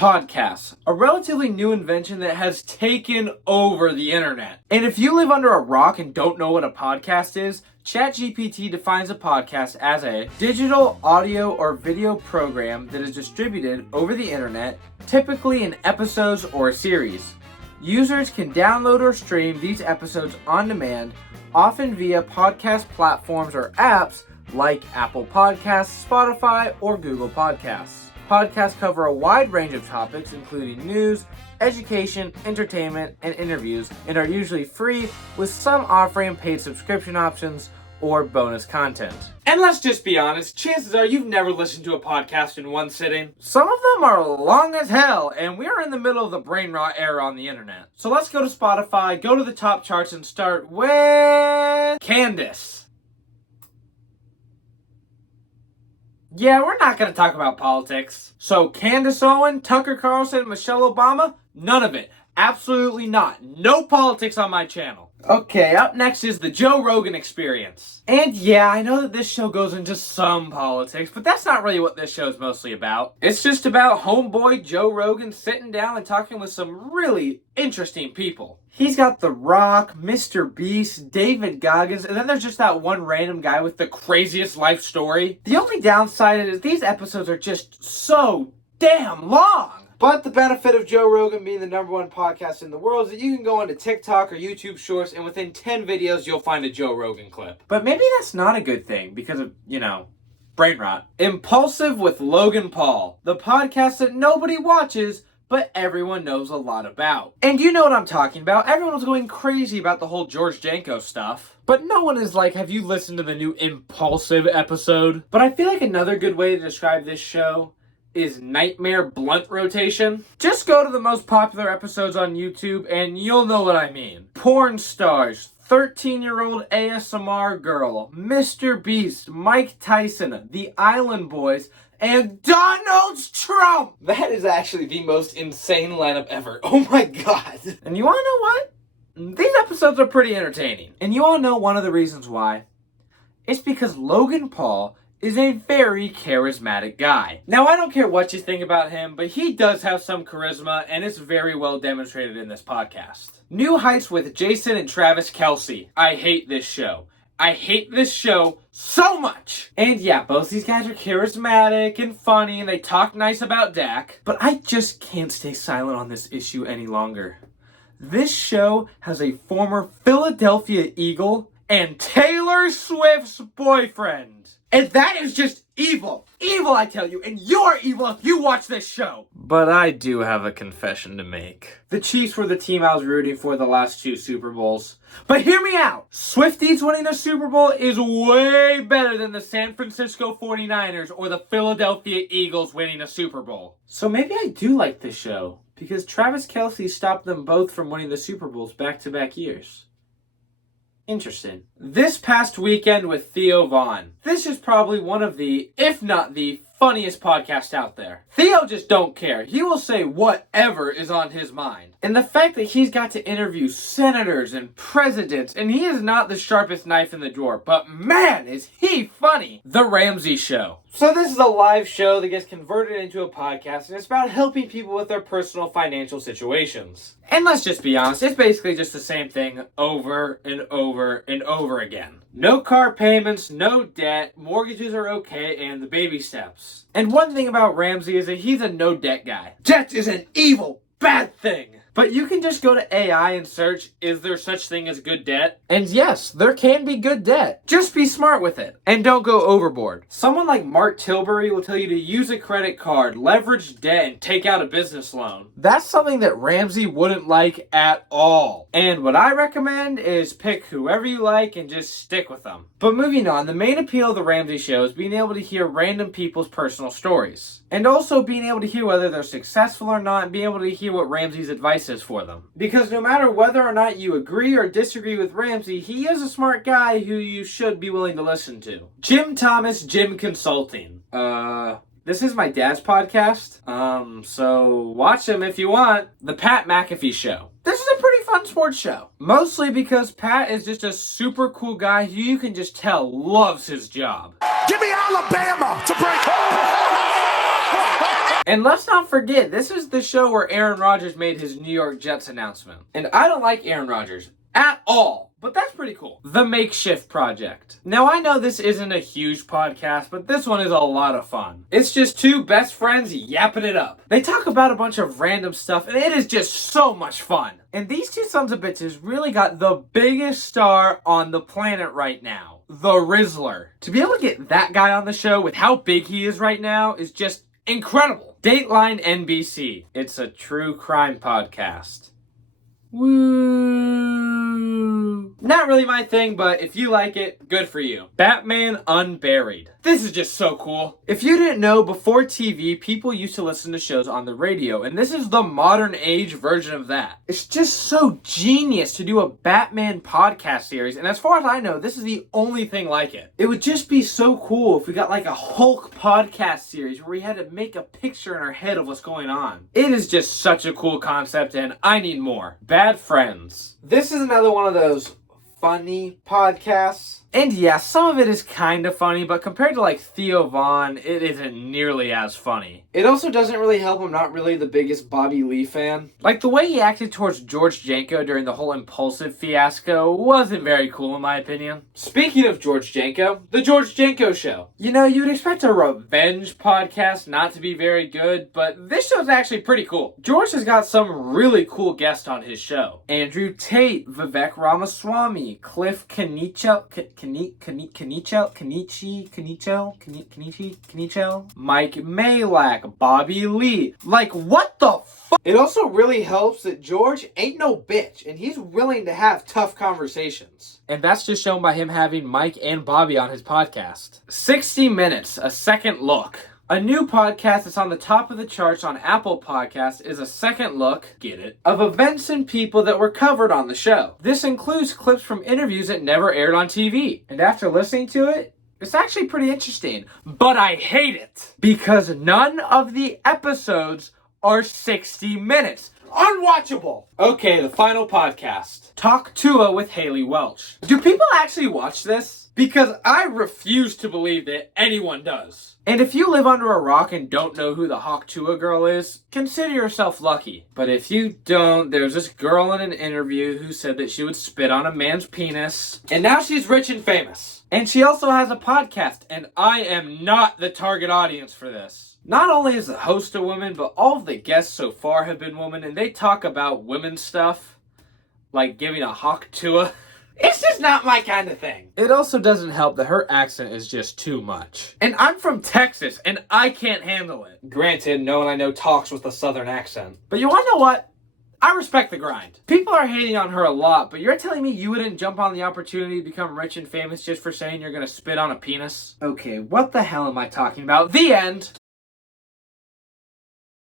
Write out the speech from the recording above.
Podcasts, a relatively new invention that has taken over the internet. And if you live under a rock and don't know what a podcast is, ChatGPT defines a podcast as a digital audio or video program that is distributed over the internet, typically in episodes or a series. Users can download or stream these episodes on demand, often via podcast platforms or apps like Apple Podcasts, Spotify, or Google Podcasts. Podcasts cover a wide range of topics, including news, education, entertainment, and interviews, and are usually free, with some offering paid subscription options or bonus content. And let's just be honest, chances are you've never listened to a podcast in one sitting. Some of them are long as hell, and we are in the middle of the brain rot era on the internet. So let's go to Spotify, go to the top charts, and start with Candace. Yeah, we're not going to talk about politics. So Candace Owen, Tucker Carlson, Michelle Obama, none of it. Absolutely not. No politics on my channel. Okay, up next is the Joe Rogan Experience. And yeah, I know that this show goes into some politics, but that's not really what this show is mostly about. It's just about homeboy Joe Rogan sitting down and talking with some really interesting people. He's got The Rock, Mr. Beast, David Goggins, and then there's just that one random guy with the craziest life story. The only downside is these episodes are just so damn long. But the benefit of Joe Rogan being the #1 podcast in the world is that you can go onto TikTok or YouTube Shorts and within 10 videos you'll find a Joe Rogan clip. But maybe that's not a good thing because of, brain rot. Impaulsive with Logan Paul, the podcast that nobody watches but everyone knows a lot about. And you know what I'm talking about. Everyone was going crazy about the whole George Janko stuff. But no one is like, have you listened to the new Impaulsive episode? But I feel like another good way to describe this show is nightmare blunt rotation. Just go to the most popular episodes on YouTube and you'll know what I mean. Porn stars, 13-year-old ASMR girl, Mr. Beast, Mike Tyson, The Island Boys, and Donald Trump! That is actually the most insane lineup ever. Oh my god. And you wanna know what? These episodes are pretty entertaining. And you all know one of the reasons why. It's because Logan Paul is a very charismatic guy. Now, I don't care what you think about him, but he does have some charisma, and it's very well demonstrated in this podcast. New Heights with Jason and Travis Kelce. I hate this show. I hate this show so much. And yeah, both these guys are charismatic and funny, and they talk nice about Dak, but I just can't stay silent on this issue any longer. This show has a former Philadelphia Eagle and Taylor Swift's boyfriend. And that is just evil. Evil, I tell you. And you're evil if you watch this show. But I do have a confession to make. The Chiefs were the team I was rooting for the last 2 Super Bowls. But hear me out. Swifties winning a Super Bowl is way better than the San Francisco 49ers or the Philadelphia Eagles winning a Super Bowl. So maybe I do like this show, because Travis Kelce stopped them both from winning the Super Bowls back-to-back years. Interesting. This past weekend with Theo Vaughn. This is probably one of the, if not the, funniest podcast out there. Theo just don't care. He will say whatever is on his mind. And the fact that he's got to interview senators and presidents, and he is not the sharpest knife in the drawer, but man, is he funny. The Ramsey Show. So this is a live show that gets converted into a podcast, and it's about helping people with their personal financial situations. And let's just be honest, it's basically just the same thing over and over and over again. No car payments, no debt, mortgages are okay, and the baby steps. And one thing about Ramsey is that he's a no debt guy. Debt is an evil, bad thing. But you can just go to AI and search, is there such thing as good debt? And yes, there can be good debt. Just be smart with it. And don't go overboard. Someone like Mark Tilbury will tell you to use a credit card, leverage debt, and take out a business loan. That's something that Ramsey wouldn't like at all. And what I recommend is pick whoever you like and just stick with them. But moving on, the main appeal of the Ramsey Show is being able to hear random people's personal stories. And also being able to hear whether they're successful or not, and being able to hear what Ramsey's advice is for them. Because no matter whether or not you agree or disagree with Ramsey, he is a smart guy who you should be willing to listen to. Jim Thomas, Jim Consulting. This is my dad's podcast. So watch him if you want. The Pat McAfee Show. This is a pretty fun sports show. Mostly because Pat is just a super cool guy who you can just tell loves his job. Give me Alabama to break. And let's not forget, this is the show where Aaron Rodgers made his New York Jets announcement. And I don't like Aaron Rodgers at all, but that's pretty cool. The Makeshift Project. Now, I know this isn't a huge podcast, but this one is a lot of fun. It's just two best friends yapping it up. They talk about a bunch of random stuff, and it is just so much fun. And these two sons of bitches really got the biggest star on the planet right now. The Rizzler. To be able to get that guy on the show with how big he is right now is just incredible. Dateline NBC. It's a true crime podcast. Woo! Not really my thing, but if you like it, good for you. Batman Unburied. This is just so cool. If you didn't know, before TV, people used to listen to shows on the radio, and this is the modern age version of that. It's just so genius to do a Batman podcast series, and as far as I know, this is the only thing like it. It would just be so cool if we got like a Hulk podcast series where we had to make a picture in our head of what's going on. It is just such a cool concept, and I need more. Bad Friends. This is another one of those funny podcasts. And yeah, some of it is kind of funny, but compared to like Theo Vaughn, it isn't nearly as funny. It also doesn't really help I'm not really the biggest Bobby Lee fan. Like the way he acted towards George Janko during the whole Impaulsive fiasco wasn't very cool in my opinion. Speaking of George Janko, the George Janko Show. You know, you'd expect a revenge podcast not to be very good, but this show's actually pretty cool. George has got some really cool guests on his show. Andrew Tate, Vivek Ramaswamy, Cliff Kanichel, Mike Malak, Bobby Lee. Like, what the fuck? It also really helps that George ain't no bitch, and he's willing to have tough conversations. And that's just shown by him having Mike and Bobby on his podcast. 60 Minutes, a second look. A new podcast that's on the top of the charts on Apple Podcasts is a second look, get it, of events and people that were covered on the show. This includes clips from interviews that never aired on TV. And after listening to it, it's actually pretty interesting. But I hate it because none of the episodes are 60 minutes. Unwatchable. Okay, the final podcast. Talk Tuah with Haliey Welch. Do people actually watch this? Because I refuse to believe that anyone does. And if you live under a rock and don't know who the Hawk Tuah girl is, consider yourself lucky. But if you don't, there's this girl in an interview who said that she would spit on a man's penis. And now she's rich and famous. And she also has a podcast, and I am not the target audience for this. Not only is the host a woman, but all of the guests so far have been women, and they talk about women's stuff. Like giving a Hawk Tuah. It's just not my kind of thing. It also doesn't help that her accent is just too much. And I'm from Texas, and I can't handle it. Granted, no one I know talks with a southern accent. But you wanna know what? I respect the grind. People are hating on her a lot, but you're telling me you wouldn't jump on the opportunity to become rich and famous just for saying you're gonna spit on a penis? Okay, what the hell am I talking about? The end!